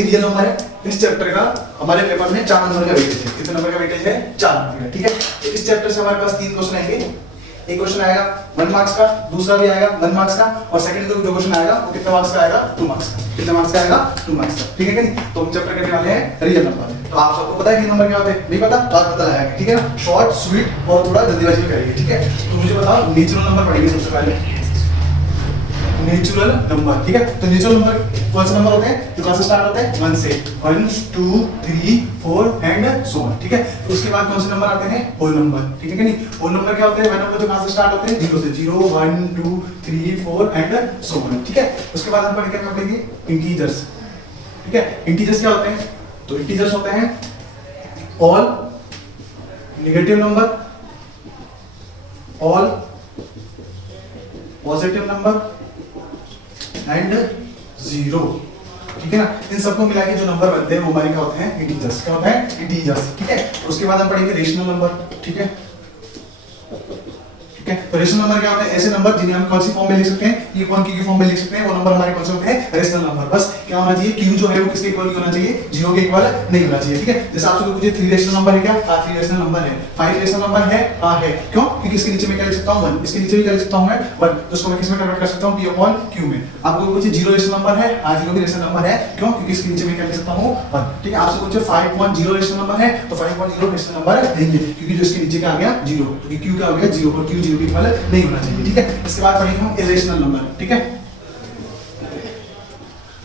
Real number है। इस chapter का हमारे पेपर में 4 नंबर का वेटेज है। कितने नंबर का वेटेज है? 4 नंबर का। ठीक है, तो इस चैप्टर से हमारे पास 3 क्वेश्चन आएंगे। एक क्वेश्चन आएगा 1 मार्क्स का, दूसरा भी आएगा 1 मार्क्स का, और सेकंड जो क्वेश्चन आएगा वो कितने मार्क्स का आएगा? 2 मार्क्स का। कितने मार्क्स का आएगा? 2 मार्क्स का। ठीक है कि नहीं? तो हम चैप्टर करने वाले हैं रियल नंबर। तो आप सबको पता है कि नंबर क्या होते हैं? नहीं पता तो आज पता लगाएंगे। ठीक है ना? शॉर्ट स्वीट और थोड़ा जल्दीबाजी में करेंगे। ठीक है, तो मुझे बताओ नेचुरल नंबर पढ़ेंगे सबसे पहले। Natural number. ठीक है, तो नेचुरल नंबर कौन से नंबर होते हैं जो कहां से स्टार्ट होते हैं? 1 से। 1 2 3 4 एंड सो ऑन। ठीक है, तो उसके बाद कौन से नंबर आते हैं? Whole number. ठीक है कि नहीं? होल नंबर क्या होते हैं? वह नंबर जो कहां से स्टार्ट होते हैं? 0 से। 0 1 2 3 4 एंड सो ऑन। ठीक है, उसके बाद हम पढ़ेंगे इंटीजर्स। ठीक है, इंटीजर्स क्या होते हैं? तो इंटीजर्स होते हैं all negative number, all positive number and 0। ठीक है ना? इन सबको मिला के जो नंबर बनते हैं वो हमारे क्या होते हैं? इंटीजर्स। क्या होते हैं? इंटीजर्स। ठीक है, उसके बाद हम पढ़ेंगे रेशनल नंबर। ठीक है, ठीक है, तो रेशनल नंबर क्या होते हैं? ऐसे नंबर जिन्हें हम कौन सी फॉर्म में लिख सकते हैं? ये कौन की फॉर्म में लिख सकते हैं? वो नंबर हमारे कौन से होते हैं? Rational number. बस क्या होना चाहिए? q जो है वो किसके इक्वल नहीं होना चाहिए? 0 के इक्वल नहीं होना चाहिए। ठीक है, जैसे आपसे कोई पूछे 3 रेशनल नंबर है क्या? हां 3 रेशनल नंबर है। 5 रेशनल नंबर है? हां है। क्यों? क्योंकि इसके नीचे मैं क्या लिख सकता हूं? 1। इसके नीचे भी क्या लिख सकता हूं मैं? 1। तो इसको मैं किस में कन्वर्ट कर सकता हूं? p/q में। आपको कोई पूछे 0 रेशनल नंबर है? हां 0 भी रेशनल नंबर है। क्यों? क्योंकि इसके नीचे मैं क्या लिख सकता हूं? 1। ठीक है, आपसे पूछे 5.0 रेशनल नंबर है तो 5.0 रेशनल नंबर देंगे क्योंकि जो इसके नीचे क्या आ गया? 0। क्योंकि q क्या हो गया? 0 और q 0 के इक्वल नहीं होना चाहिए। ठीक है, इसके बाद पढ़ेंगे हम इरेशनल नंबर। ठीक है,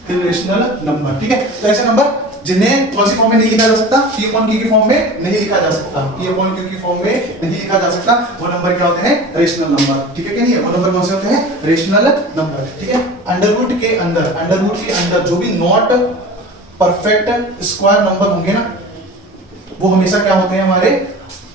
इरेशनल नंबर। ठीक है, तो ऐसे नंबर जिन्हें कौन सी फॉर्म में नहीं लिखा जा सकता? p/q की फॉर्म में नहीं लिखा जा सकता। p/q की फॉर्म में नहीं लिखा जा सकता। वो नंबर क्या होते हैं? Rational number. ठीक है कि नहीं? वो नंबर कौन से होते हैं? Rational number. ठीक है, अंडररूट के अंदर जो भी नॉट परफेक्ट स्क्वायर नंबर होंगे ना वो हमेशा क्या होते हैं? हमारे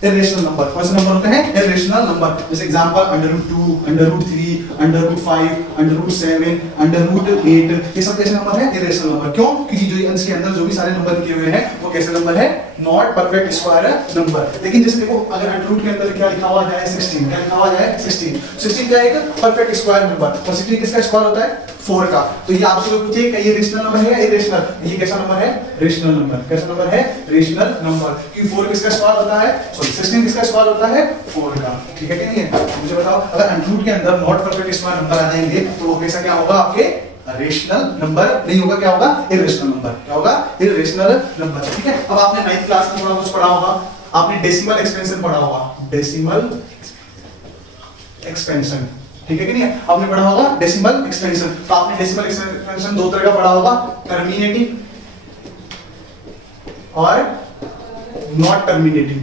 इरेशनल नंबर। कौन से नंबर होते हैं? Irrational number. जैसे एग्जांपल √2, √3, √5, √7, √8, ये सब कैसे नंबर हैं? Irrational number. क्यों? क्योंकि जो इसके अंदर जो भी सारे नंबर लिखे हुए हैं वो कैसे नंबर है? Not perfect square number. लेकिन जैसे देखो अगर √ के अंदर क्या लिखा हुआ है? 16। क्या लिखा हुआ है? 16। 16 क्या है? एक परफेक्ट स्क्वायर नंबर। और 16 किसका स्क्वायर होता है? 4 का। तो ये आपसे लोग पूछे क्या ये रेशनल नंबर है या इरेशनल? ये कैसा नंबर है? Rational number. कैसा नंबर है? Rational number. क्योंकि 4 किसका स्क्वायर होता है? सॉरी 16 किसका स्क्वायर होता है? 4 का। ठीक है कि नहीं है? मुझे बताओ अगर अंडररूट के अंदर नॉट परफेक्ट स्क्वायर नंबर आ जाएंगे तो वो हमेशा क्या होगा? आपके रेशनल नंबर नहीं होगा। क्या होगा? Irrational number. क्या होगा? Irrational number. ठीक है, अब आपने 9th क्लास में थोड़ा कुछ पढ़ा होगा। आपने डेसिमल एक्सपेंशन पढ़ा होगा। Decimal expansion. ठीक है कि नहीं? आपने पढ़ा होगा डेसिमल एक्सपेंशन। तो आपने डेसिमल एक्सपेंशन 2 तरह का पढ़ा होगा, टर्मिनेटिंग और नॉट टर्मिनेटिंग।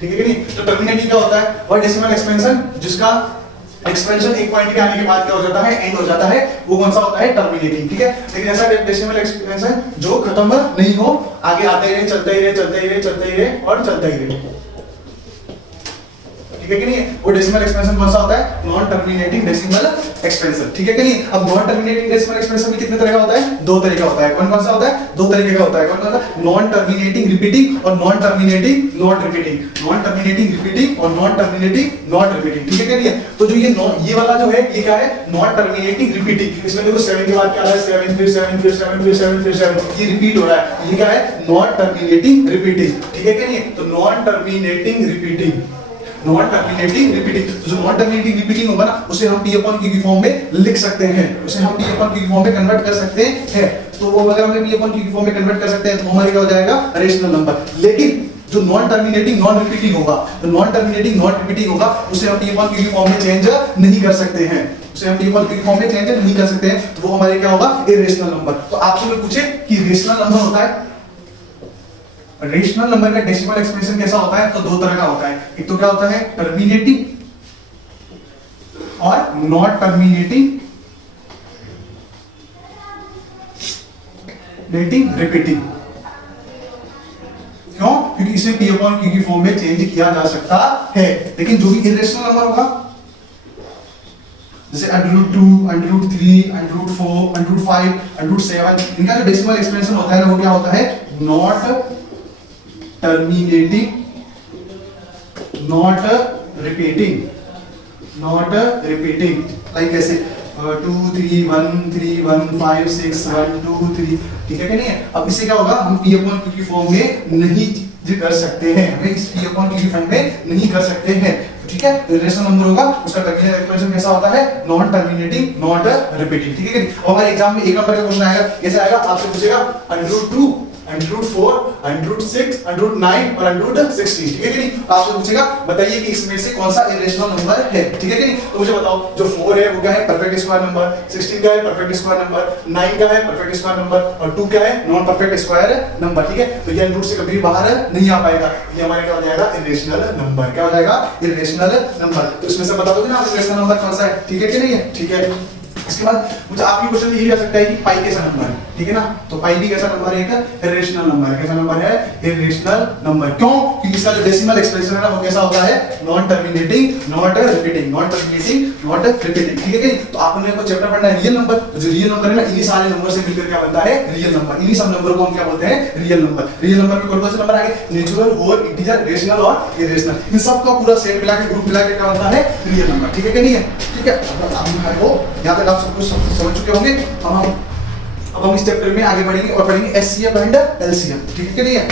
ठीक है कि नहीं? तो टर्मिनेटिंग क्या होता है? वह डेसिमल एक्सपेंशन जिसका एक्सपेंशन एक पॉइंट के आने के बाद क्या हो जाता है? एंड हो जाता है। वो कौन सा होता है? टर्मिनेटिंग। ठीक है, लेकिन ऐसा डेसिमल एक्सपेंशन जो खत्म नहीं हो, आगे आते रहे, चलते ही रहे, चलते ही रहे, चलते ही रहे और चलते ही रहे। ठीक है कि नहीं? वो डेसिमल एक्सपेंशन कौन सा होता है? Non terminating decimal expansion. ठीक है कि नहीं? अब नॉन टर्मिनेटिंग डेसिमल एक्सपेंशन भी कितने तरह का होता है? 2 तरह का होता है। कौन कौन सा होता है? 2 तरीके का होता है। कौन कौन सा? नॉन टर्मिनेटिंग रिपीटिंग और non terminating not repeating. Non terminating repeating और नॉन टर्मिनेटिंग नॉट रिपीटिंग। ठीक है कि नहीं? तो जो ये वाला जो है ये क्या है? Non terminating repeating. इसमें देखो 7 के बाद क्या आ रहा है? 7 फिर 7 फिर 7 फिर 7 फिर 7, ये रिपीट हो रहा है। ये क्या है? Non terminating repeating. ठीक है कि नहीं? तो non terminating repeating, non terminating repeating. तो जो नॉन टर्मिनेटिंग रिपीटिंग होगा ना उसे हम p/q की फॉर्म में लिख सकते हैं। उसे हम p/q की फॉर्म में कन्वर्ट कर सकते हैं। तो वो अगर हम p/q की फॉर्म में कन्वर्ट कर सकते हैं तो हमारे क्या हो जाएगा? Rational number. लेकिन जो नॉन टर्मिनेटिंग नॉन रिपीटिंग होगा, तो नॉन टर्मिनेटिंग नॉन रिपीटिंग होगा उसे हम p/q की फॉर्म में चेंज नहीं कर सकते हैं। उसे हम p/q की फॉर्म में चेंज नहीं कर सकते हैं। तो वो हमारे क्या होगा? Irrational number. तो आपसे लोग पूछे कि रेशनल नंबर होता है, रेशनल नंबर का डेसिमल एक्सप्रेशन कैसा होता है? तो 2 तरह का होता है। एक तो क्या होता है? टर्मिनेटिंग और नॉट टर्मिनेटिंग रिपीटिंग। क्यों? क्योंकि इसे p/q की फॉर्म में चेंज किया जा सकता है। लेकिन जो भी इरेशनल नंबर होगा जैसे √2, √3, √4, √5, √7, इनका जो डेसिमल एक्सप्रेशन होता है ना वो क्या होता है? Not terminating not repeating. Like ऐसे 2 3 1 3 1 5 6 1 2 3, ठीक है कि नहीं है। अब इससे क्या होगा, हम p अपॉन q की फॉर्म में नहीं कर सकते हैं, हमें इस p अपॉन q की फॉर्म में नहीं कर सकते हैं, ठीक है। रेशनल नंबर होगा उसका टर्मिनेटिंग एक्सप्रेशन कैसा होता है, नॉन टर्मिनेटिंग नॉट रिपीटिंग, ठीक है कि नहीं। और हमारे एग्जाम में एक नंबर का क्वेश्चन आएगा, कैसे आएगा, आपसे पूछेगा √2 √4 √6 √9 और √16, ठीक है कि नहीं। तो आपसे पूछेगा बताइए कि इसमें से कौन सा इरेशनल नंबर है, ठीक है कि नहीं। तो मुझे बताओ, जो 4 है वो क्या है, परफेक्ट स्क्वायर नंबर, 16 का है परफेक्ट स्क्वायर नंबर, 9 का है परफेक्ट स्क्वायर नंबर और 2 क्या है, नॉन परफेक्ट स्क्वायर नंबर, ठीक है। तो ये रूट से कभी बाहर नहीं आ पाएगा, ये हमारे क्या हो जाएगा, इरेशनल नंबर, क्या हो जाएगा, इरेशनल नंबर। तो इसमें से बता दोगे ना इरेशनल नंबर कौन सा है, ठीक है कि नहीं है, ठीक है। इसके बाद मुझे आपकी क्वेश्चन ये आ सकता है कि पाई कैसा नंबर है, ठीक है ना। तो पाई भी कैसा नंबर है, एक इरेशनल नंबर है, कैसा नंबर है, इरेशनल नंबर। क्यों, क्योंकि इसका जो डेसिमल एक्सप्रेशन है ना वो कैसा होता है, non terminating not repeating, non terminating not repeating, ठीक है कि नहीं। तो आपने को चैप्टर पढ़ना है रियल नंबर, तो जो रियल नंबर है ना इन्हीं सारे नंबर से मिलकर क्या बनता है, रियल नंबर। इन्हीं सब नंबर को हम क्या बोलते हैं, रियल नंबर। रियल नंबर में कौन-कौन से नंबर आएंगे, नेचुरल, होल, इंटीजर, रेशनल और इरेशनल, इन सब का पूरा सेट मिला के ग्रुप मिला के क्या बनता है, रियल नंबर, ठीक है कि नहीं है, ठीक है। अब यहां तक आप सब कुछ समझ चुके होंगे। अब हम इस चैप्टर में आगे बढ़ेंगे और पढ़ेंगे एचसीएफ एंड एलसीएम, ठीक है कि नहीं है।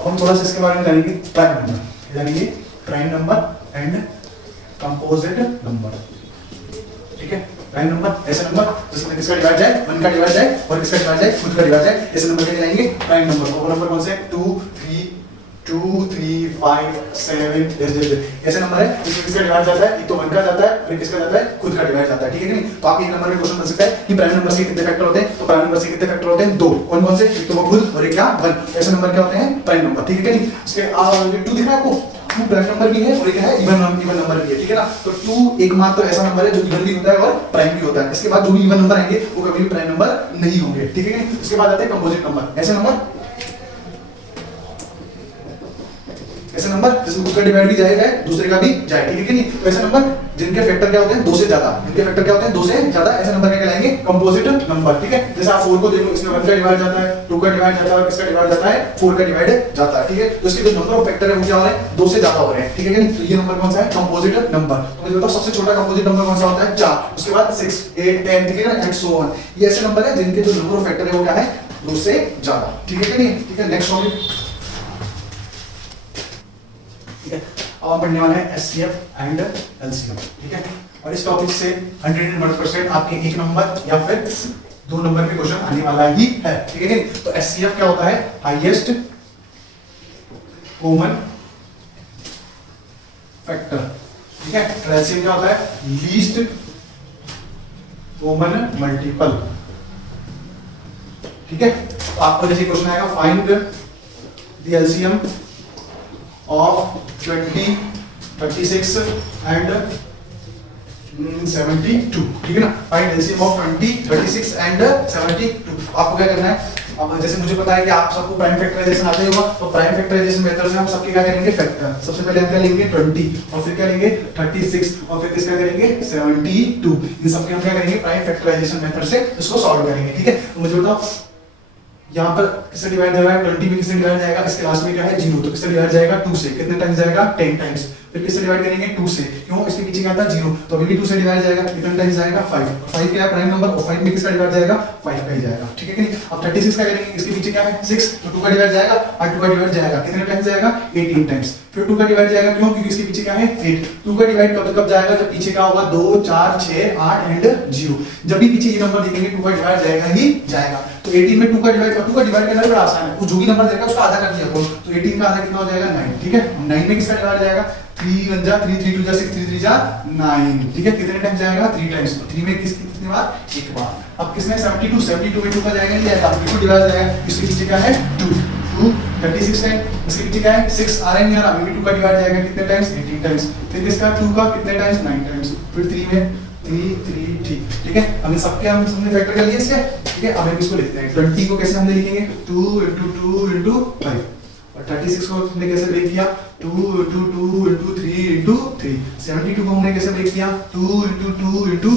अब हम थोड़ा सा इसके बारे में जानेंगे, प्राइम नंबर जानेंगे, prime number and composite number, ठीक है। प्राइम नंबर ऐसा नंबर जिसमें किसका डिवाइड जाए, 1 का डिवाइड जाए और किसका डिवाइड जाए, खुद का डिवाइड जाए, ऐसे नंबर के जाएंगे प्राइम नंबर। वो नंबर कौन से हैं, 2 3 5 7 ऐसे नंबर है जिसमें किसका डिवाइड जाता है, एक तो 1 का जाता है फिर किसका जाता है, खुद का डिवाइड जाता है, ठीक है कि नहीं। तो आपके एक नंबर में क्वेश्चन बन सकता है कि प्राइम नंबर से कितने फैक्टर होते हैं, तो प्राइम नंबर से कितने फैक्टर होते हैं, 2। कौन कौन से, एक तो वो खुद और एक क्या, 1। ऐसे नंबर क्या होते हैं, प्राइम नंबर, ठीक है कि नहीं। इसके 2 दिख रहा है आपको, 2 प्राइम नंबर भी है और एक है इवन नंबर भी है, ठीक है ना। तो 2 एकमात्र ऐसा नंबर है जो इवन भी होता है और प्राइम भी होता है। इसके बाद जो भी इवन नंबर आएंगे वो कभी भी प्राइम नंबर नहीं होंगे, ठीक है कि नहीं। इसके बाद आते हैं कंपोजिट नंबर, ऐसे नंबर जिसमें खुद का डिवाइड भी जाएगा दूसरे का भी जाए, ठीक है कि नहीं। तो ऐसे नंबर जिनके फैक्टर क्या होते हैं, 2 से ज्यादा, जिनके फैक्टर क्या होते हैं, 2 से ज्यादा, ऐसे नंबर क्या कहलाएंगे, कंपोजिट नंबर, ठीक है। जैसे आप 4 को देखो, इसमें 1 का डिवाइड जाता है, 2 का डिवाइड जाता है और किसका डिवाइड जाता है, 4 का डिवाइड जाता है, ठीक है। तो इसके जो नंबर ऑफ फैक्टर है वो क्या हो रहे हैं, 2 से ज्यादा हो रहे हैं, ठीक है कि नहीं। तो ये नंबर कौन सा है, कंपोजिट नंबर। तो मुझे बताओ सबसे छोटा कंपोजिट नंबर कौन सा होता है, 4, उसके बाद 6 8 10, ठीक है ना, एंड सो ऑन। ये ऐसे नंबर है जिनके जो नंबर ऑफ फैक्टर है वो क्या है, 2 से ज्यादा, ठीक है कि नहीं, ठीक है। नेक्स्ट टॉपिक, ठीक है। अब हम पढ़ने वाले हैं एचसीएफ एंड एलसीएम, ठीक है। और इस टॉपिक से 100% आपके एक नंबर या फिर 2 नंबर के क्वेश्चन आने वाला ही है, ठीक है। तो एचसीएफ क्या होता है, हाईएस्ट कॉमन फैक्टर, ठीक है। एलसीएम क्या होता है, लीस्ट कॉमन मल्टीपल, ठीक है। तो आपको जैसे क्वेश्चन आएगा, find the LCM of 20 36 and 72, ठीक है ना। Find LCM of 20 36 and 72। आपको क्या करना है, अब जैसे मुझे पता है कि आप सबको प्राइम फैक्टराइजेशन आते होगा, तो प्राइम फैक्टराइजेशन मेथड से हम सबके क्या करेंगे, फैक्टर। सबसे पहले हम क्या लेंगे, 20 और फिर क्या लेंगे 36 और फिर किसका करेंगे 72। इन सबके हम क्या करेंगे, प्राइम फैक्टराइजेशन मेथड से इसको सॉल्व करेंगे, ठीक है। तो मुझे बताओ यहाँ पर किससे डिवाइड जाएगा, 20 में किससे डिवाइड जाएगा, इसके लास्ट में क्या है 0, तो किससे डिवाइड जाएगा 2 से, कितने टाइम्स जाएगा 10 टाइम्स। फिर किससे डिवाइड करेंगे 2 से, क्यों, इसके पीछे क्या था 0, तो अभी भी 2 से डिवाइड जाएगा, कितने टाइम्स जाएगा 5। 5 क्या है प्राइम नंबर और 5 में किसका डिवाइड जाएगा 5 का ही जाएगा, ठीक है कि नहीं। अब 36 का करेंगे, इसके पीछे क्या है 6, तो 2 का डिवाइड जाएगा और 2 का डिवाइड जाएगा, कितने टाइम्स जाएगा 18 टाइम्स। फिर 2 का डिवाइड जाएगा, क्यों, क्योंकि इसके पीछे क्या है 8। 2 का डिवाइड कब जाएगा, जब पीछे क्या होगा 2 4 6 8 एंड 0। जब भी पीछे ये नंबर देखेंगे 2 का डिवाइड जाएगा ही जाएगा। तो 18 में 2 का डिवाइड, और 2 का डिवाइड करना बड़ा आसान है, वो जो भी नंबर देगा उसका आधा कर दिया करो। तो 18 का आधा कितना हो जाएगा 9, ठीक है। 9 में किसका डिवाइड जाएगा 3 1 जा 3 3 2 जा 6 3 3 जा 9, ठीक है। कितने टाइम्स जाएगा 3 टाइम्स। 3 में कितनी बार, एक बार। अब किसमें 72 में 2 का जाएगा नहीं जाएगा, बिल्कुल डिवाइड जाएगा। इसके पीछे क्या है 2 36 टाइम, इसके पीछे क्या है 6 आ रहा है नहीं आ रहा, अभी भी 2 का डिवाइड जाएगा कितने टाइम्स 18 टाइम्स। फिर किसका 2 का कितने टाइम्स 9 टाइम्स। फिर 3 में 3 ठीक है। हमने सबके हमने फैक्टर कर लिए इसके, ठीक है। अब हम इसको लिखते हैं, 20 को कैसे हमने लिखेंगे 2 * 2 * 5 और 36 को हमने कैसे ब्रेक किया 2 * 2 * 3 * 3। 72 को हमने कैसे ब्रेक किया 2 * 2 * 2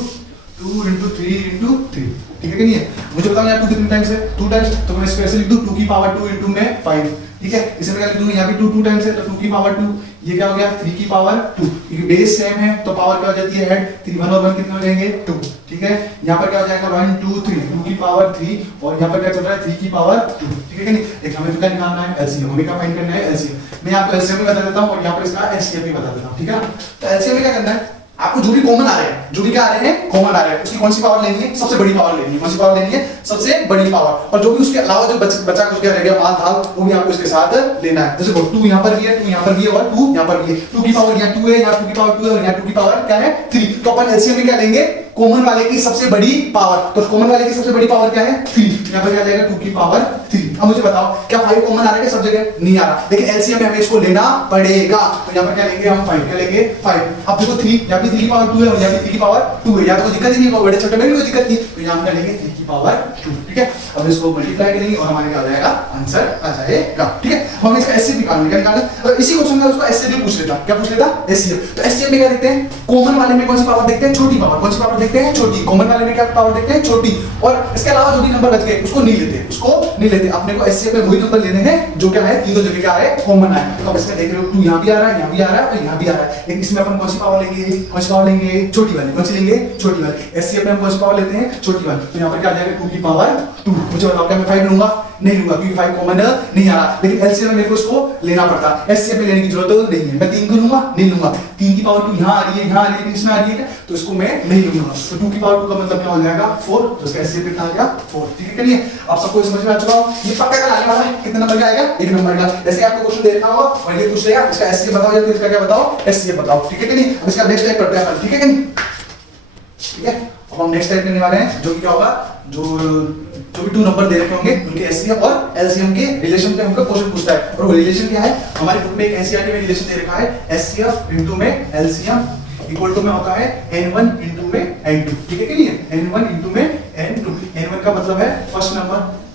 * 3 * 3। ठीक है कि नहीं है? मुझे बताओ यहाँ 2 कितने टाइम्स है? 2 टाइम्स, तो मैं इसको ऐसे लिख दूं 2 की पावर 2 इनटू में 5, ठीक है? इसे मैं क्या लिख दूंगा, यहाँ भी 2 टाइम्स है तो 2 की पावर 2, ये क्या हो गया 3 की पावर 2, क्योंकि बेस सेम है तो पावर क्या हो जाती है हेड, 3 1 और 1 कितने हो जाएंगे 2, ठीक है? यहाँ पर क्या हो जाएगा 1 2 3, 2 की पावर 3 और यहाँ पर क्या चल रहा है 3 की पावर 2, ठीक है कि नहीं? एक हमें तो क्या निकालना है एलसीएम, हमें क्या फाइंड करना है एलसीएम। मैं आपको एलसीएम भी बता देता हूँ और यहाँ पर इसका एचसीएफ भी बता देता हूँ, ठीक है? तो एलसीएम में क्या करना है, आपको जो भी कॉमन आ रहे हैं, जो भी क्या आ रहे हैं कॉमन आ रहे हैं, उसकी कौन सी पावर लेनी है, सबसे बड़ी पावर लेनी है। कौन सी पावर लेनी है, सबसे बड़ी पावर, और जो भी उसके अलावा जो बचा कुछ क्या रह गया माल था वो भी आपको इसके साथ लेना है। जैसे 2 यहाँ पर भी है, 2 यहाँ पर भी है और 2 यहाँ पर भी है, 2 की पावर यहाँ 2 है, यहाँ 2 की पावर 2 है और यहाँ 2 की पावर क्या है 3, तो अपन एलसीएम में क्या लेंगे कॉमन वाले की सबसे बड़ी पावर, तो कॉमन वाले की सबसे बड़ी पावर क्या है 3, यहाँ पर क्या जाएगा 2 की पावर 3। अब मुझे बताओ क्या 5 कॉमन आ रहा है सब जगह, नहीं आ रहा, लेकिन एलसीएम में हमें इसको लेना पड़ेगा, तो यहाँ पर क्या लेंगे हम 5, क्या लेंगे 5। अब देखो 3 यहाँ भी 3 की पावर 2 है और यहाँ भी 3 की पावर 2 है, यहाँ तो कोई दिक्कत ही नहीं है, बड़े छोटे में भी कोई दिक्कत नहीं, तो यहाँ पर लेंगे 3 की पावर 2, ठीक है? अब इसको मल्टीप्लाई करेंगे और हमारे क्या आ जाएगा आंसर आ जाएगा, ठीक है? हम इसका एचसीएफ निकालेंगे, क्या निकालना, और इसी क्वेश्चन का उसको एचसीएफ भी पूछ लेता, क्या पूछ लेता एचसीएफ। तो एचसीएफ में क्या देखते हैं, कॉमन वाले में कौन सी पावर देखते हैं, छोटी पावर, कौन सी पावर देखते हैं छोटी, कॉमन वाले में क्या पावर देखते हैं छोटी, और इसके अलावा जो भी नंबर बच गए उसको नहीं लेते, उसको नहीं लेते। अपने को एचसीएफ में वही नंबर लेने हैं जो क्या है तीनों जगह क्या है कॉमन है। तो अब इसमें देख रहे हो 2 यहाँ भी आ रहा है, यहाँ भी आ रहा है और यहाँ भी आ रहा है, लेकिन इसमें अपन कौन सी पावर लेंगे, कौन सी पावर लेंगे छोटी वाली, कौन सी लेंगे छोटी वाली। एचसीएफ में हम कौन सी पावर लेते हैं छोटी वाली, तो यहाँ पर क्या आ जाएगा 2 की पावर 2। मुझे बताओ क्या मैं 5 लूंगा, नहीं लूंगा क्योंकि 5 कॉमन नहीं आ रहा, लेकिन एलसीएम में मेरे को इसको लेना पड़ता है, एचसीएफ में लेने की जरूरत नहीं है। मैं 3 को लूंगा, नहीं लूंगा, 3 की पावर 2 यहाँ आ रही है, यहाँ आ रही है, इसमें आ रही है, तो इसको मैं नहीं लूंगा, तो 2 की पावर 2 का मतलब क्या हो जाएगा 4, तो इसका एचसीएफ कितना आ गया 4, ठीक है कि नहीं? आप सबको समझ में आ चुका हो, ये पक्का का आने वाला है, कितने नंबर का आएगा 1 नंबर का। जैसे आपको क्वेश्चन दे रखा होगा और ये पूछ लेगा इसका एचसीएफ बताओ या फिर इसका क्या बताओ एचसीएफ बताओ, ठीक है कि नहीं? अब इसका नेक्स्ट टाइप करते हैं, ठीक है कि नहीं? ठीक है, अब हम नेक्स्ट टाइप करने वाले हैं जो कि क्या होगा, जो भी 2 नंबर दे रखे होंगे उनके एचसीएफ और एलसीएम के रिलेशन पे हमको क्वेश्चन पूछता है, और वो रिलेशन क्या है हमारे बुक में एक एनसीईआरटी में रिलेशन दे रखा है, एचसीएफ इनटू में एलसीएम इक्वल टू में होता है n1 इनटू में n2, ठीक है कि नहीं? n1 इनटू में n2, n1 का मतलब है फर्स्ट नंबर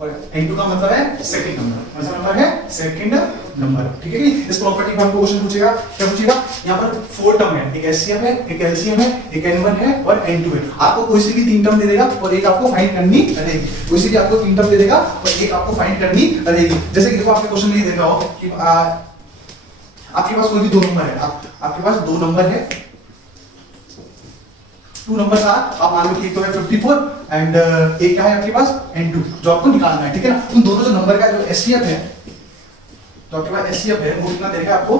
और n2 का मतलब है सेकंड नंबर, कौन सा नंबर है सेकंड नंबर, ठीक है कि इस प्रॉपर्टी पर हमको क्वेश्चन पूछेगा, क्या पूछेगा, यहाँ पर 4 टर्म है, एक एचसीएफ है, एक एलसीएम है, एक n1 है और n2 है। आपको कोई सी भी 3 टर्म दे देगा और एक आपको फाइंड करनी रहेगी, कोई सी भी आपको 3 टर्म दे देगा और एक आपको फाइंड करनी रहेगी। जैसे कि देखो आपने क्वेश्चन में देखा हो कि आपके पास कोई भी 2 नंबर है, आपके पास 2 नंबर है, 2 नंबर आप मान लो कि एक तो है 54 एंड एक क्या है आपके पास n2, जो आपको निकालना है, ठीक है ना? उन दोनों जो नंबर का जो एचसीएफ है, तो आपके पास एचसीएफ है वो कितना देगा आपको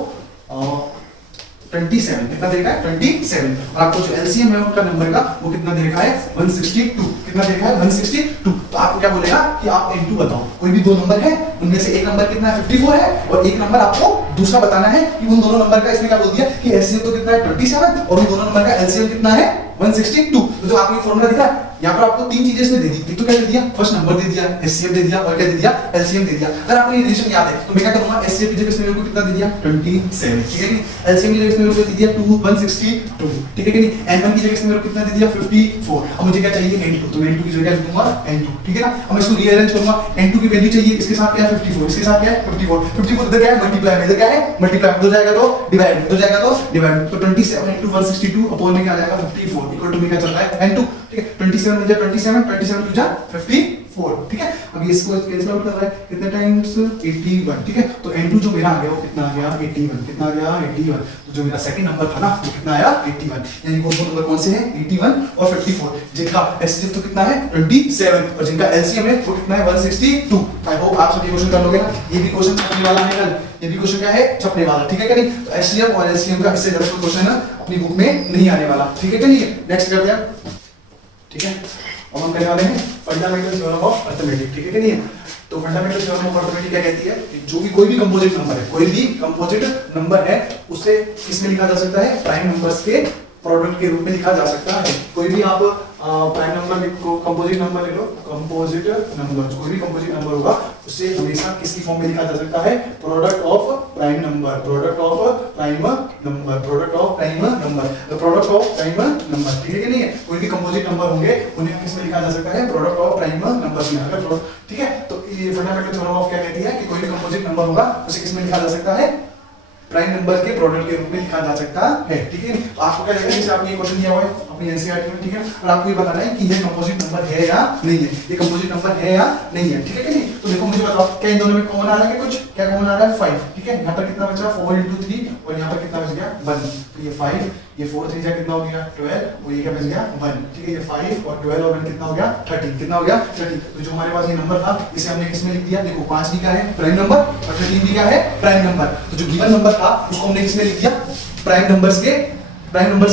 27, कितना देगा 27, और आपको जो एलसीएम है उनका नंबर का वो कितना देगा है 162, कितना देगा है 162। तो आपको क्या बोलेगा कि आप n2 बताओ, कोई भी 2 नंबर है उनमें से एक नंबर कितना है 54 है और एक नंबर आपको दूसरा बताना है कि उन दोनों नंबर का, इसने क्या बोल दिया कि एचसीएफ तो कितना है 27 और उन दोनों नंबर का एलसीएम कितना है 162। तो जो आपने फॉर्मूला दिखा यहाँ पर आपको 3 चीजें इसने दे दी, एक तो क्या दे दिया फर्स्ट नंबर दे दिया, एचसीएफ दे दिया और क्या दे दिया एलसीएम दे दिया। अगर आपको ये रिलेशन याद है तो मैं क्या करूंगा, एचसीएफ की जगह इसने मेरे को कितना दे दिया 27, ठीक है कि एलसीएम की जगह इसने मेरे को दे दिया 162, ठीक है कि नहीं? n1 की जगह इसने मेरे को कितना दे दिया 54। अब मुझे क्या चाहिए n2, तो मैं n2 की जगह लिख दूंगा n2, ठीक है ना? अब मैं इसको रीअरेंज करूंगा, n2 की वैल्यू चाहिए, इसके साथ क्या है 54, इसके साथ क्या है 54, 54 इधर क्या है मल्टीप्लाई में, इधर क्या है मल्टीप्लाई में, हो जाएगा तो डिवाइड में, हो जाएगा तो डिवाइड, तो 27 into 162 अपॉन में क्या आ जाएगा 54 इक्वल टू में क्या चल रहा है n2, ठीक है? 27 में 27 टू जा 54, ठीक है? अब इसको कैंसिल आउट कर रहा है कितने टाइम्स 81, ठीक है? तो n2 जो मेरा आ गया वो कितना आ गया 81, कितना आ गया 81, तो जो मेरा सेकंड नंबर था ना वो कितना आया 81, यानी वो नंबर कौन से हैं 81 और 54, जिनका एचसीएफ तो कितना है 27 और जिनका एलसीएम है वो कितना है 162। आई होप आप सभी क्वेश्चन कर लोगे ना, ये भी क्वेश्चन छपने वाला है कल, ये भी क्वेश्चन क्या है छपने वाला, ठीक है क्या नहीं? तो एचसीएफ और एलसीएम का इससे ज्यादा कोई क्वेश्चन अपनी बुक में नहीं आने वाला, ठीक है क्या नहीं? नेक्स्ट करते हैं, ठीक है? अब हम करने वाले हैं फंडामेंटल थ्योरम ऑफ अर्थमेटिक, ठीक है कि नहीं? तो फंडामेंटल थ्योरम ऑफ अर्थमेटिक क्या कहती है कि जो भी कोई भी कंपोजिट नंबर है, कोई भी कंपोजिट नंबर है उसे किसमें लिखा जा सकता है प्राइम नंबर्स के प्रोडक्ट के रूप में लिखा जा सकता है। कोई भी आप प्राइम नंबर लिखो, कंपोजिट नंबर ले लो, कंपोजिट नंबर कोई भी कंपोजिट नंबर होगा उसे हमेशा किसकी फॉर्म में लिखा जा सकता है product of prime number, product of prime number, product of prime number, the product of prime number, ठीक है कि नहीं है? कोई भी कंपोजिट नंबर होंगे उन्हें किसमें लिखा जा सकता है प्रोडक्ट ऑफ प्राइम नंबर में, अगर ठीक है? तो ये फंडामेंटल थ्योरम ऑफ क्या कहती है कि कोई भी कंपोजिट नंबर होगा उसे किसमें लिखा जा सकता है प्राइम नंबर के प्रोडक्ट के रूप में लिखा जा सकता है, ठीक है। तो आपको क्या लगेगा, जैसे आपने ये क्वेश्चन दिया हुआ है अपनी एनसीईआरटी में, ठीक है, और आपको ये बताना है कि ये कंपोजिट नंबर है या नहीं है, ये कंपोजिट नंबर है या नहीं है, ठीक है कि नहीं। तो देखो मुझे बताओ, क्या इन दोनों में कॉमन आ रहा है, कुछ क्या कॉमन आ रहा है, 5, ठीक है। यहाँ पर कितना बचा, 4 × 3, और यहाँ पर कितना बच गया, 1। तो ये 5, ये 4 3 कितना हो गया, 12, और ये क्या बच गया, 1, ठीक है। ये 5 और 12 और 1 कितना हो गया, 30, कितना हो गया, 30। तो जो हमारे पास ये नंबर था इसे हमने किसमें लिख दिया, देखो 5 भी क्या है, प्राइम नंबर, और 13 भी क्या है, प्राइम नंबर। तो जो गिवन नंबर था उसको हमने किसमें लिख दिया, प्राइम नंबर्स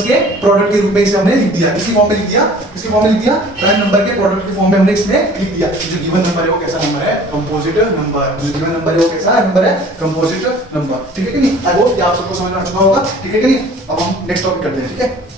के प्रोडक्ट के रूप में इसे हमने लिख दिया, किसकी फॉर्म में लिख दिया, किसकी फॉर्म में लिख दिया, प्राइम नंबर के प्रोडक्ट की फॉर्म में हमने इसमें लिख दिया। जो गिवन नंबर है वो कैसा नंबर है, कंपोजिट नंबर। जो गिवन नंबर है वो कैसा नंबर है, कंपोजिट नंबर, ठीक है कि नहीं। आई होप ये आप सबको समझ में आ चुका होगा, ठीक है कि नहीं। अब हम नेक्स्ट टॉपिक करते हैं, ठीक है।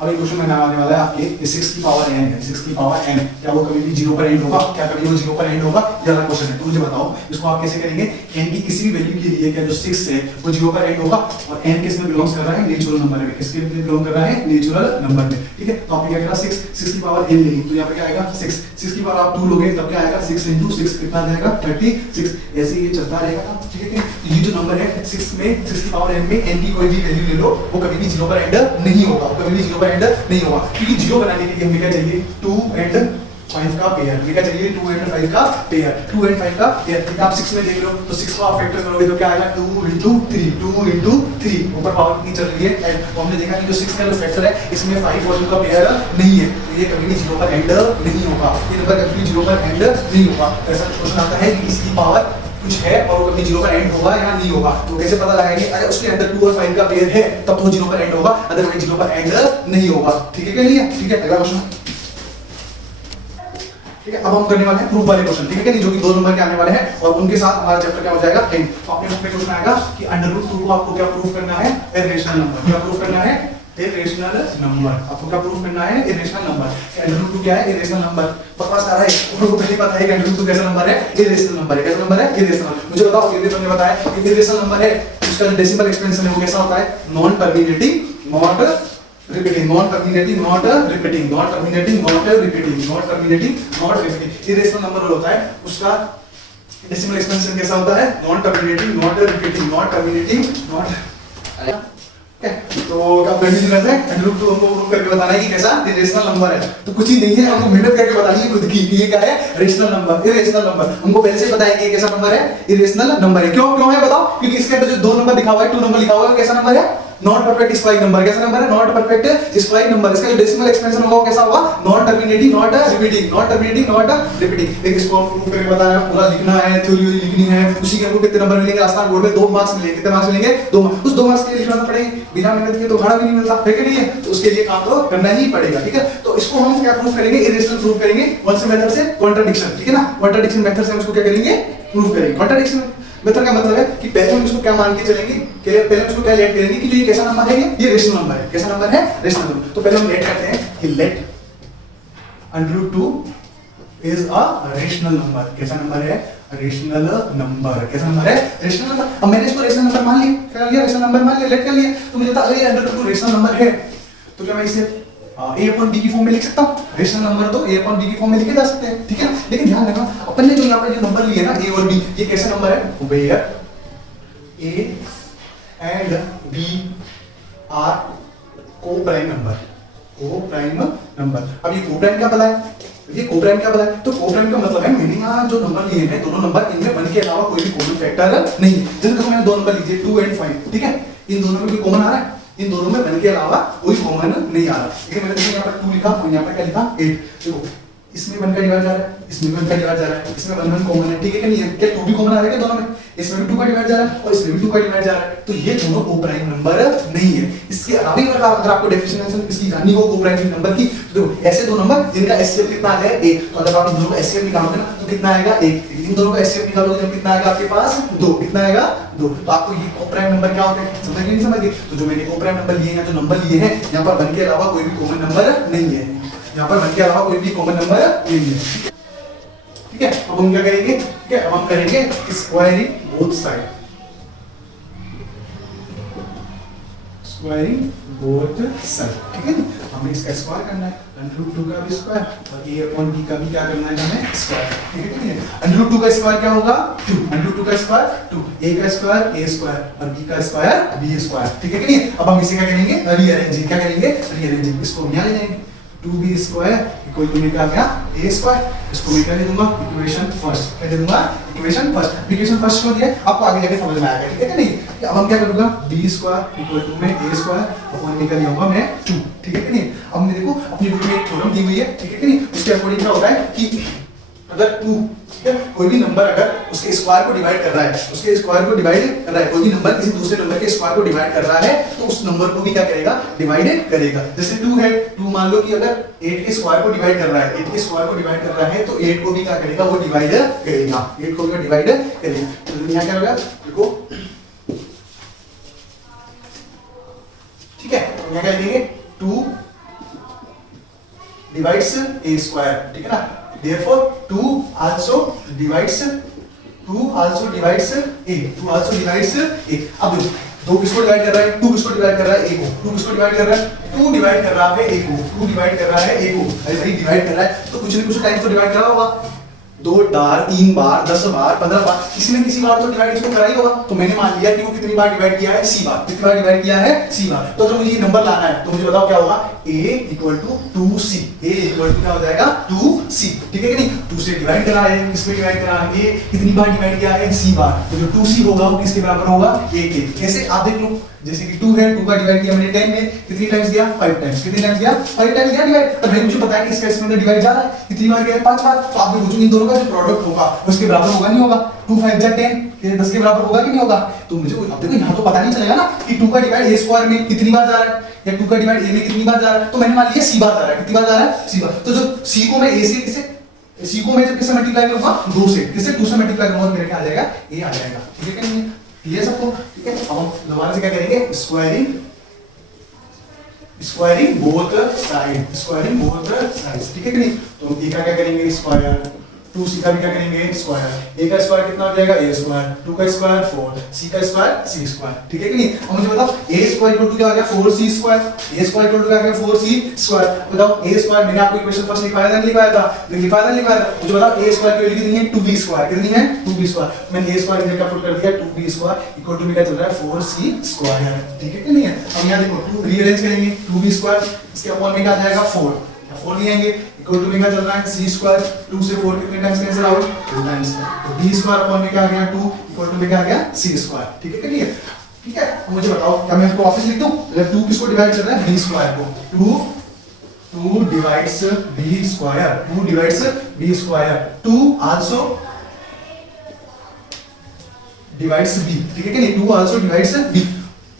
अब एक क्वेश्चन में आने वाला है आपके, ये 6 की पावर n है, 6 की पावर n, क्या वो कभी भी 0 पर एंड होगा, क्या कभी वो 0 पर एंड होगा, ये वाला क्वेश्चन है। तो मुझे बताओ इसको आप कैसे करेंगे, n की किसी भी वैल्यू के लिए क्या जो 6 है वो 0 पर एंड होगा, और n किस में बिलोंग्स कर रहा है, नेचुरल नंबर में, किसके में बिलोंग कर रहा है, नेचुरल नंबर में, ठीक है। तो आपने क्या करा, 6 की पावर n लेंगे, तो यहाँ पे क्या आएगा 6 की पावर आप 2 लोगे तब क्या आएगा, 6 × 6 कितना आ जाएगा, 36। ऐसे ये चलता रहेगा, ठीक है। तो ये जो नंबर है 6 की पावर n में n की कोई भी वैल्यू ले लो, वो कभी भी 0 पर एंड नहीं होगा, कभी भी 0 पर एंड नहीं होगा, क्योंकि 0 बनाने के लिए हमें क्या चाहिए, 2 और 5 का पेयर, क्या चाहिए, 2 और 5 का पेयर, 2 और 5 का पेयर। आप 6 में देख लो तो 6 को आप फैक्टर करोगे तो क्या आएगा, 2 × 3, 2 × 3, ऊपर पावर कितनी चल रही है, तो हमने देखा कि जो 6 का जो फैक्टर है इसमें 5 और 2 का पेयर नहीं है, तो ये कभी भी 0 पर एंड नहीं होगा, ये नंबर कभी भी 0 पर एंड नहीं होगा। ऐसा क्वेश्चन आता है कि इसकी पावर कुछ है और वो कभी 0 पर एंड होगा या नहीं होगा, तो कैसे पता लगाएंगे, अगर उसके अंदर 2 और 5 का पेयर है तब तो 0 पर एंड होगा, अदरवाइज 0 पर एंड नहीं होगा, ठीक है कि नहीं है, ठीक है। अगला क्वेश्चन, ठीक है। अब हम करने वाले हैं प्रूफ वाले क्वेश्चन, ठीक है कि नहीं, जो कि 2 नंबर के आने वाले हैं, और उनके साथ हमारा चैप्टर क्या हो जाएगा, एंड। तो आपने उसमें क्वेश्चन आएगा कि √2 को आपको क्या प्रूफ करना है, इरेशनल नंबर, क्या प्रूफ करना है, इरेशनल नंबर। आपको क्या प्रूफ करना है, इरेशनल नंबर। √2 क्या है, इरेशनल नंबर। बकवास कर रहा है, उनको पहले पता है कि √2 कैसा नंबर है, इरेशनल नंबर है, कैसा नंबर है, इरेशनल। मुझे बताओ, ये तुमने बताया कि इरेशनल नंबर है, उसका जो डेसिमल एक्सपेंशन है वो कैसा होता है, non terminating, not repeating, not terminating, not repeating, not terminating, not repeating, not terminating, not repeating. Irrational number होता है उसका डेसिमल एक्सपेंशन कैसा होता है, non terminating, not repeating, not terminating, not. तो अब कंफ्यूजन रहता है, √2 हमको प्रूव करके बताना है कि कैसा इरेशनल नंबर है, तो कुछ ही नहीं है, हमको मेहनत करके बतानी है खुद की कि ये क्या है, रेशनल नंबर, इरेशनल नंबर। हमको पहले से पता है कि ये कैसा नंबर है, इरेशनल नंबर है। क्यों है बताओ, क्योंकि इसके अंदर जो 2 नंबर लिखा हुआ है, 2 नंबर लिखा हुआ है, कैसा नंबर है, नॉट परफेक्ट स्क्वायर नंबर, कैसा नंबर है, नॉट परफेक्ट स्क्वायर नंबर। इसका जो डेसिमल एक्सपेंशन होगा वो कैसा होगा, non terminating, not repeating, not terminating, not repeating. देखिए इसको हम प्रूव करके बताना है, पूरा लिखना है, थ्योरी लिखनी है, उसी के हमको कितने नंबर मिलेंगे, आसान बोर्ड में 2 मार्क्स मिलेंगे, कितने मार्क्स मिलेंगे, 2 मार्क्स। उस 2 मार्क्स के लिए लिखना पड़ेगा, बिना मेहनत के तो भाड़ा भी नहीं मिलता है कि नहीं है, तो उसके लिए काम तो करना ही पड़ेगा, ठीक है। तो इसको हम क्या प्रूव करेंगे, इरेशनल प्रूव करेंगे, कौन से मेथड से, कॉन्ट्रडिक्शन, ठीक है ना, कॉन्ट्रडिक्शन मेथड से हम इसको क्या करेंगे, प्रूव करेंगे। कॉन्ट्रडिक्शन मेथड का मतलब है कि पहले हम इसको क्या मान के चलेंगे, कि पहले हम इसको क्या लेट करेंगे कि जो ये कैसा नंबर है, ये रेशनल नंबर है, कैसा नंबर है, रेशनल नंबर। तो पहले हम लेट करते हैं कि let √2 is a rational number, कैसा नंबर है, रेशनल नंबर, कैसा नंबर है, रेशनल नंबर। अब मैंने इसको रेशनल नंबर मान लिया, क्या लिया, रेशनल नंबर मान लिया, लेट कर लिया। तो मुझे पता अगर ये √2 रेशनल नंबर है तो क्या मैं इसे a/b की फॉर्म में लिख सकता हूँ, रेशनल नंबर तो a/b की फॉर्म में लिखे जा सकते हैं, ठीक है। लेकिन ध्यान रखना, अपन ने जो यहाँ पर जो नंबर लिए ना a और b, ये कैसे नंबर है, where a and b are coprime number, coprime number. अब ये को-प्राइम क्या भला है, ये को-प्राइम क्या भला है, तो को-प्राइम का मतलब है मैंने यहाँ जो नंबर लिए हैं, दोनों नंबर, इनमें 1 के अलावा कोई भी कॉमन फैक्टर नहीं। जैसे देखो मैंने 2 नंबर लिखे 2 और 5, ठीक है, इन दोनों में कोई कॉमन आ रहा है, इन दोनों में 1 के अलावा कोई कॉमन नहीं आ रहा। लेकिन मैंने देखो यहाँ पर 2 लिखा और यहाँ पर क्या लिखा 8, देखो इसमें 1 का डिवाइड जा रहा है, इसमें 1 का डिवाइड जा रहा है, इसमें 1 कॉमन है, ठीक है कि नहीं है, क्या 2 भी कॉमन आ रहा है क्या दोनों में, इसमें भी 2 का डिवाइड जा रहा है और इसमें भी 2 का डिवाइड जा रहा है, तो ये दोनों को-प्राइम नंबर नहीं है। इसके अलावा अगर आपको डेफिनेशन इसकी जाननी हो को-प्राइम नंबर की, तो ऐसे 2 नंबर जिनका एचसीएफ कितना है 1, तो अगर आप इन दोनों का एचसीएफ निकालोगे ना तो कितना आएगा 1, इन दोनों का एचसीएफ निकालोगे तो कितना आएगा आपके पास 2, कितना आएगा 2। तो आपको ये को-प्राइम नंबर क्या होते हैं समझ नहीं समझ गए, तो जो मैंने को-प्राइम नंबर लिए हैं, जो नंबर लिए हैं, यहाँ पर 1 के अलावा कोई भी कॉमन नंबर नहीं है, यहाँ पर 1 के अलावा कोई भी कॉमन नंबर नहीं है, ठीक है। अब हम क्या करेंगे, ठीक है, अब हम करेंगे squaring both side, squaring both side, ठीक है। हमें इसका स्क्वायर करना है, √2 का भी स्क्वायर और a अपॉन b का भी क्या करना है हमें स्क्वायर, ठीक है। √2 का स्क्वायर क्या होगा 2, √2 का स्क्वायर 2, a का स्क्वायर a स्क्वायर और b का स्क्वायर b स्क्वायर, ठीक है कि नहीं। अब हम इसे क्या करेंगे रीअरेंजिंग, क्या करेंगे रीअरेंजिंग, इसको यहाँ ले जाएंगे 2b स्क्वायर इक्वल टू में क्या आ गया a स्क्वायर, इसको मैं क्या दे दूंगा इक्वेशन फर्स्ट, क्या दे दूंगा इक्वेशन फर्स्ट। इक्वेशन फर्स्ट को दिया आपको आगे जाके समझ में आएगा, ठीक है कि नहीं। अब हम क्या करूंगा b स्क्वायर इक्वल टू में a स्क्वायर अपॉन में क्या दिया होगा मैं 2, ठीक है कि नहीं। अब मैं देखो अपनी बुक में एक थ्योरम दी हुई है, ठीक है कि नहीं, उसके अकॉर्डिंग क्या होता है कि अगर 2 कोई भी नंबर अगर उसके स्क्वायर को डिवाइड कर रहा है, उसके स्क्वायर को डिवाइड कर रहा है, कोई भी नंबर किसी दूसरे नंबर के स्क्वायर को डिवाइड कर रहा है तो उस नंबर को भी क्या करेगा डिवाइड करेगा। जैसे 2 है, 2 मान लो कि अगर 8 के स्क्वायर को डिवाइड कर रहा है, 8 के स्क्वायर को डिवाइड कर रहा है तो 8 को भी क्या करेगा वो डिवाइड करेगा, 8 को भी डिवाइड करेगा। तो यहां क्या होगा देखो, ठीक है, तो यहां क्या लिखेंगे 2 डिवाइड्स a स्क्वायर, ठीक है ना। Therefore 2 also divides a, 2 also divides a। अब 2 किसको डिवाइड कर रहा है, 2 किसको डिवाइड कर रहा है a को, 2 किसको डिवाइड कर रहा है 2 डिवाइड कर रहा है a को, 2 डिवाइड कर रहा है a को, ऐसे ही डिवाइड कर रहा है तो कुछ न कुछ टाइम तो डिवाइड कर रहा होगा, 2 बार 3 बार 10 बार 15 बार किसी न किसी बार तो डिवाइड इसको करा ही होगा। तो मैंने मान लिया कि वो कितनी बार डिवाइड किया है c बार, कितनी बार डिवाइड किया है c बार। तो अगर मुझे ये नंबर लाना है तो मुझे बताओ क्या होगा a equal to 2c, a equal to क्या हो जाएगा 2c, ठीक है कि नहीं। 2 से डिवाइड करा है, किसमें डिवाइड करा है a कितनी बार डिवाइड किया है c बार, तो जो 2c होगा वो किसके बराबर होगा a के। कैसे आप देख लो, जैसे कि 2 है, 2 का डिवाइड किया मैंने 10 में, कितनी टाइम्स दिया 5 टाइम्स, कितनी टाइम्स दिया 5 टाइम्स दिया डिवाइड। अब भाई मुझे पता है कि इसका इसमें डिवाइड जा रहा है, कितनी बार गया 5 बार, तो आप भी पूछो इन दोनों का जो प्रोडक्ट होगा उसके बराबर होगा नहीं होगा, 2 5 जा 10 ये 10 के बराबर होगा कि नहीं होगा। तो मुझे अब देखो यहाँ तो पता नहीं चलेगा ना कि 2 का डिवाइड a स्क्वायर में कितनी बार जा रहा है या 2 का डिवाइड a में कितनी बार जा रहा है। तो मैंने मान लिया c बार जा रहा है, कितनी बार जा रहा है c बार। तो जो c को मैं a से किसे c को मैं जब किससे मल्टीप्लाई करूंगा 2 से, किससे 2 से मल्टीप्लाई करूंगा तो मेरे क्या आ जाएगा a आ जाएगा, ठीक है कि नहीं। क्लियर सबको, ठीक है। अब हम दोबारा से क्या करेंगे स्क्वायरिंग बोथ साइड्स, ठीक है कि नहीं। तो a का क्या करेंगे स्क्वायर, 2c का भी क्या करेंगे स्क्वायर, a का स्क्वायर कितना हो जाएगा a स्क्वायर, 2 का स्क्वायर 4, c का स्क्वायर c स्क्वायर, ठीक है कि नहीं। अब मुझे बताओ a स्क्वायर इक्वल टू क्या आ गया 4c square, a square equal to क्या आ गया 4c स्क्वायर। बताओ a स्क्वायर मैंने आपको इक्वेशन फर्स्ट लिखवाया था, लिखवाया था मुझे बताओ a स्क्वायर की वैल्यू कितनी है 2b स्क्वायर, कितनी है 2b स्क्वायर। मैंने a स्क्वायर इधर का पुट कर दिया 2b स्क्वायर इक्वल टू में क्या चल रहा है 4c स्क्वायर, ठीक है कि नहीं है। अब यहां देखो रीअरेंज करेंगे 2b स्क्वायर इसके अपॉन में क्या आ जाएगा 4 लिखेंगे इक्वल टू में क्या चल रहा है c स्क्वायर, 2 से 4 कितने टाइम्स कैंसिल आउट 2 टाइम्स, तो b स्क्वायर अपॉन में क्या आ गया 2 इक्वल टू में क्या आ गया c स्क्वायर, ठीक है कि नहीं है। ठीक है, अब मुझे बताओ क्या मैं इसको वापस लिख दूं, अगर 2 किसको डिवाइड कर रहा है b स्क्वायर को, 2 divides b square, 2 also divides b, ठीक है कि नहीं, 2 आल्सो डिवाइड्स b।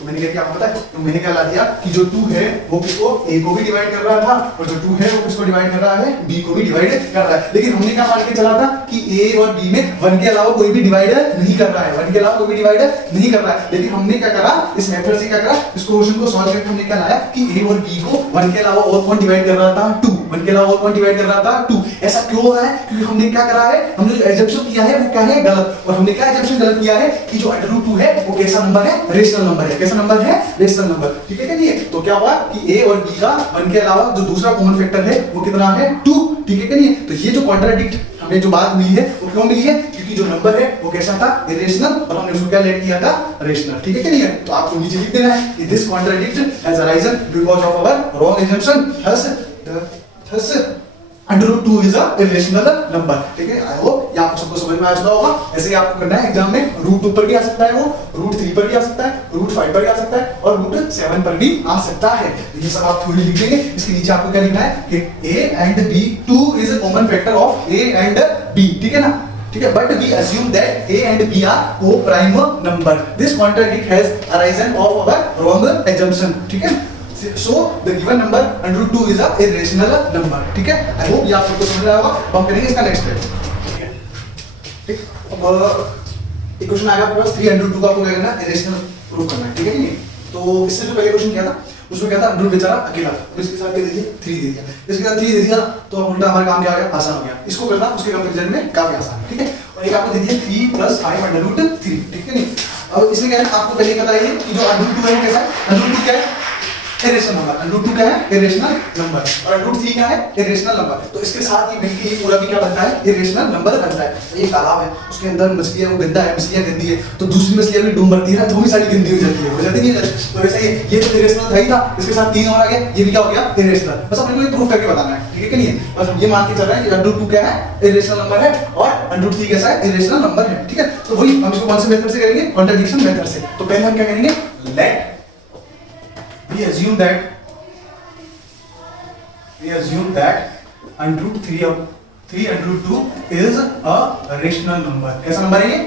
तो मैंने क्या किया आपको पता है, तो मैंने क्या ला दिया कि जो 2 है वो किसको a को भी डिवाइड कर रहा था और जो 2 है वो किसको डिवाइड कर रहा है b को भी डिवाइड कर रहा है। लेकिन हमने क्या मान के चला था कि a और b में 1 के अलावा कोई भी डिवाइड नहीं कर रहा है, 1 के अलावा कोई भी डिवाइड नहीं कर रहा है। लेकिन हमने क्या करा, इस मेथड से क्या करा, इस क्वेश्चन को सॉल्व करके हमने क्या लाया कि a और b को 1 के अलावा और कौन डिवाइड कर रहा था 2, 1 के अलावा और कौन डिवाइड कर रहा था 2। ऐसा क्यों हो रहा है, क्योंकि हमने क्या करा है, हमने जो एजम्पशन किया है वो क्या है गलत, और हमने क्या एजम्पशन गलत किया है कि जो √2 है वो कैसा नंबर है, रेशनल नंबर है, कैसा नंबर है रेशनल नंबर, ठीक है कि नहीं। तो क्या हुआ कि a और b का 1 के अलावा जो दूसरा कॉमन फैक्टर है वो कितना है 2, ठीक है कि नहीं। तो ये जो कॉन्ट्राडिक्ट हमें जो बात मिली है वो क्यों मिली है, क्योंकि जो नंबर है वो कैसा था इरेशनल और हमने उसको क्या लेट किया था रेशनल, ठीक है कि नहीं। तो आपको नीचे लिख देना है कि this contradict has arisen because of our wrong assumption thus √2 is a irrational number, ठीक है। आई होप ये आप सबको समझ में आ चुका होगा। ऐसे ही आपको करना है एग्जाम में, √2 पर भी आ सकता है, वो √3 पर भी आ सकता है, √5 पर भी आ सकता है और √7 पर भी आ सकता है। ये सब आप थ्योरी लिख देंगे। इसके नीचे आपको क्या लिखना है कि a and b 2 is a common factor of a and b, ठीक है ना, ठीक है। But we assume that a and b are co-prime number. This contradict has arisen of our wrong assumption, ठीक है। So the given number √2 is a irrational number, ठीक है। I hope ये आप सबको समझ आया होगा। अब हम करेंगे इसका नेक्स्ट स्टेप, ठीक है। ठीक, अब एक क्वेश्चन आएगा आपके पास 3 √2 का आपको क्या करना है, इरेशनल प्रूव करना है, ठीक है कि नहीं। तो इससे जो पहले क्वेश्चन किया था उसमें क्या था, √2 बेचारा अकेला था, तो इसके साथ क्या दे दिया 3 दे दिया, इसके साथ 3 दे दिया तो उल्टा हमारा काम क्या आ गया, आसान हो गया। इसको करना उसके कंपैरिजन में काफी आसान है, ठीक है। और एक आपको दे दिया 3 + 5 √3, ठीक है नहीं। अब इसमें क्या है, आपको पहले बताइए कि जो √2 है वो कैसा है, √2 क्या है इरेशनल नंबर, अंडर 2 क्या है? इरेशनल नंबर, और अंडर 3 क्या है? Irrational number. तो इसके साथ ये मिलके ये पूरा भी क्या बनता है? इरेशनल नंबर बनता है। तो ये तालाब है, उसके अंदर मछलियां, वो गंदा है, मछलियां गंदी है, तो दूसरी मछलियां भी डूब मरती है, तो भी सारी गंदी हो जाती है, हो जाती नहीं है? तो वैसे ये तो इरेशनल था ही था, इसके साथ 3 और आ गया, ये भी क्या हो गया? इरेशनल। बस अपने को ये प्रूफ करके बताना है, ठीक है कि नहीं है? बस हम ये मान के चल रहे हैं कि अंडर 2 क्या है? इरेशनल नंबर है, और अंडर 3 कैसा है? इरेशनल नंबर है, ठीक है? तो वही हम इसको कौन से मेथड से करेंगे? कॉन्ट्रडिक्शन मेथड से। तो पहले हम क्या करेंगे? Let we assume that under root 3 under root 2 is a rational number. कैसा नंबर है ये?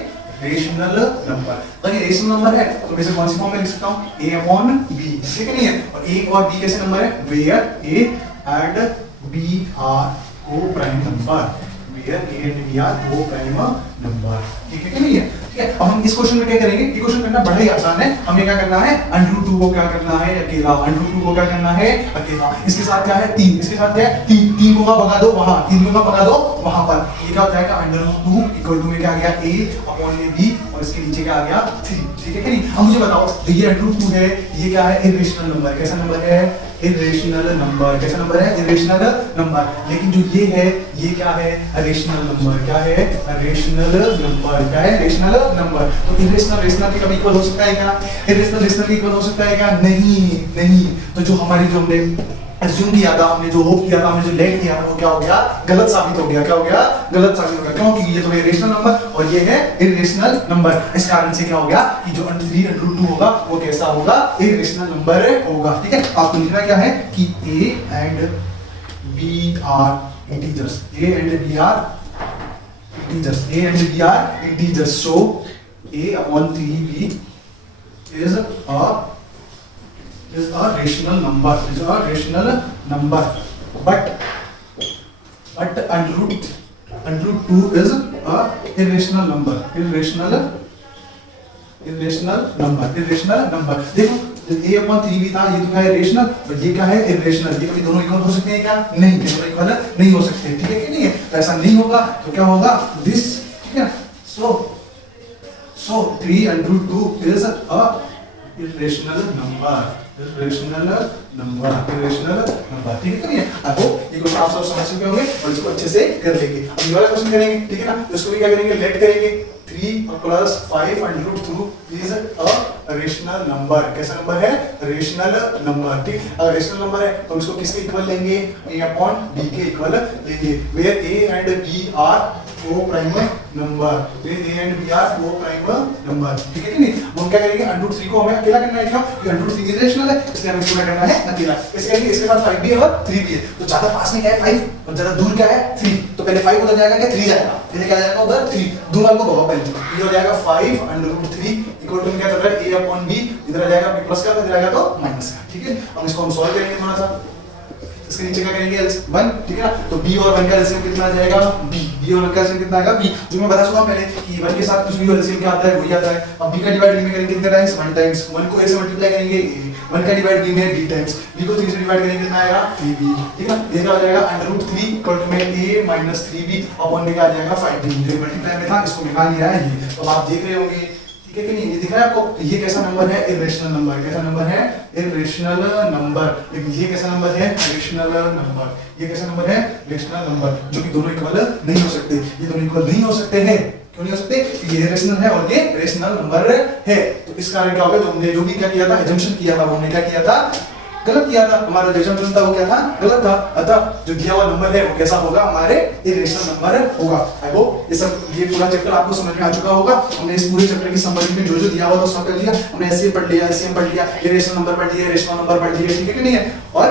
Rational number. अगर ये रेशनल नंबर है तो मैं इसे कौन सी फॉर्म में लिख सकता हूँ? a upon b, ठीक है नहीं है? और a और b कैसे नंबर है? where a and b are co-prime number, where a and b are co-prime number, ठीक है कि नहीं है? ठीक है, अब हम इस क्वेश्चन में क्या करेंगे? ये क्वेश्चन करना बड़ा ही आसान है। हमें क्या करना है? अंडर रूट 2 को क्या करना है? अकेला। अंडर रूट 2 को क्या करना है? अकेला। इसके साथ क्या है? 3, इसके साथ क्या है? 3 को भगा दो वहां, 3 को भगा दो वहां पर, ये क्या हो जाएगा? अंडर रूट 2 इक्वल टू में क्या आ गया? a अपॉन में b, और इसके नीचे क्या आ गया? 3, ठीक है कि नहीं? अब मुझे बताओ, ये अंडर रूट 2 है, ये क्या है? Irrational number. कैसा नंबर है? Irrational number. कैसा नंबर है? Irrational number. लेकिन जो ये है, ये क्या है? Rational number. क्या है? Rational number. क्या है? Rational number. तो इरेशनल रेशनल के कभी इक्वल हो सकता है क्या? इरेशनल रेशनल के इक्वल हो सकता है क्या? नहीं। तो जो हमारी जो हमने अज्यूम किया था, हमने जो होप किया था, हमने जो लेट किया था, वो क्या हो गया? गलत साबित हो गया। क्या हो गया? गलत साबित हो गया। क्यों? क्योंकि ये तो है रेशनल नंबर और ये है इरेशनल नंबर। इस कारण से क्या हो गया कि जो अंडर 3 अंडर रूट 2 होगा वो कैसा होगा? इरेशनल नंबर होगा, ठीक है? आपको लिखना क्या है कि a and b are integers, a and b are integers, a and b are integers, so a upon 3b is a rational number, is a rational number, but under root 2 is a irrational number, irrational number। देखो a upon 3b था, ये तो क्या है? Rational, और ये क्या है? इरेशनल। ये कभी दोनों इक्वल हो सकते हैं क्या? नहीं, दोनों इक्वल नहीं हो सकते, ठीक है कि नहीं है? तो ऐसा नहीं होगा तो क्या होगा? दिस, ठीक है? so 3 under root 2 is a irrational number, irrational number, ठीक है कि नहीं है? आई होप ये क्वेश्चन आप सब समझ चुके होंगे और इसको अच्छे से कर लेंगे। अब ये वाला क्वेश्चन करेंगे, ठीक है ना? तो इसको भी क्या करेंगे? लेट करेंगे। 3 plus 5 under root 2 is a rational number। कैसा नंबर है? रेशनल नंबर, ठीक? अगर रेशनल नंबर है तो इसको किसके इक्वल लेंगे? a upon b के इक्वल लेंगे, where a and b are co-prime number, where a and b are co-prime number, ठीक है कि नहीं? हम क्या करेंगे? अंडर रूट 3 को हमें अकेला करना है। क्यों? क्योंकि अंडर रूट 3 इरेशनल है, इसलिए हमें इसको क्या करना है? अकेला। कैसे करेंगे? इसके साथ 5 भी है और 3 भी है, तो ज्यादा पास में क्या है? 5 और ज्यादा दूर क्या है? 3। तो पहले 5 उधर जाएगा क्या? 3 जाएगा, पहले क्या जाएगा? उधर 3। दूर वाले को भगाओ पहले, ये हो जाएगा 5 अंडर रूट 3 इक्वल टू क्या चल रहा है? a अपॉन b, इधर आ जाएगा b प्लस का, इधर आएगा तो माइनस का, ठीक है? अब इसको हम सॉल्व करेंगे थोड़ा सा। इसके नीचे क्या करेंगे? 1, ठीक है ना? तो b और 1 का एलसीएम कितना आ जाएगा? b और 1 का एलसीएम कितना आएगा? b, जो मैं बता चुका हूं पहले कि 1 के साथ कुछ भी एलसीएम क्या आता है? वही आता है। अब b का डिवाइड b में करेंगे कितने टाइम्स? 1 टाइम्स। 1 को a से मल्टीप्लाई करेंगे a, 1 का डिवाइड b में b टाइम्स, b को 3 से डिवाइड करेंगे कितना आएगा? 3b, ठीक है? ये क्या हो जाएगा? अंडर रूट 3 इक्वल टू में a माइनस 3b अपॉन में क्या आ जाएगा? 5b, जो मल्टीप्लाई में था इसको निकाल लिया है ये। तो आप देख रहे होंगे, ठीक है कि नहीं? ये दिख रहा है आपको? तो ये कैसा नंबर है? Irrational number. कैसा नंबर है? Irrational number. लेकिन ये कैसा नंबर है? Rational number. ये कैसा नंबर है? रेशनल नंबर, जो कि दोनों इक्वल नहीं हो सकते। ये दोनों इक्वल नहीं हो सकते हैं। क्यों नहीं हो सकते? ये इरेशनल है और ये रेशनल नंबर है। तो इस कारण क्या होगा? जो हमने जो भी क्या किया था? एजम्पशन किया था, वो हमने क्या किया था? गलत किया था। हमारा जो एजम्पशन था वो क्या था? गलत था। अतः जो दिया हुआ नंबर है वो कैसा होगा? हमारे इरेशनल नंबर होगा। आई होप ये पूरा चैप्टर आपको समझ में आ चुका होगा। हमने इस पूरे चैप्टर की समरी में जो जो दिया हुआ था सब कर लिया। हमने एससीएम पढ़ लिया, एससीएम पढ़ लिया, इरेशनल नंबर पढ़ लिया, रेशनल नंबर पढ़ लिया, ठीक है कि नहीं है? और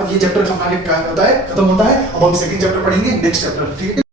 अब ये चैप्टर हमारे क्या होता है? खत्म होता है। अब हम सेकंड चैप्टर पढ़ेंगे, नेक्स्ट चैप्टर, ठीक है?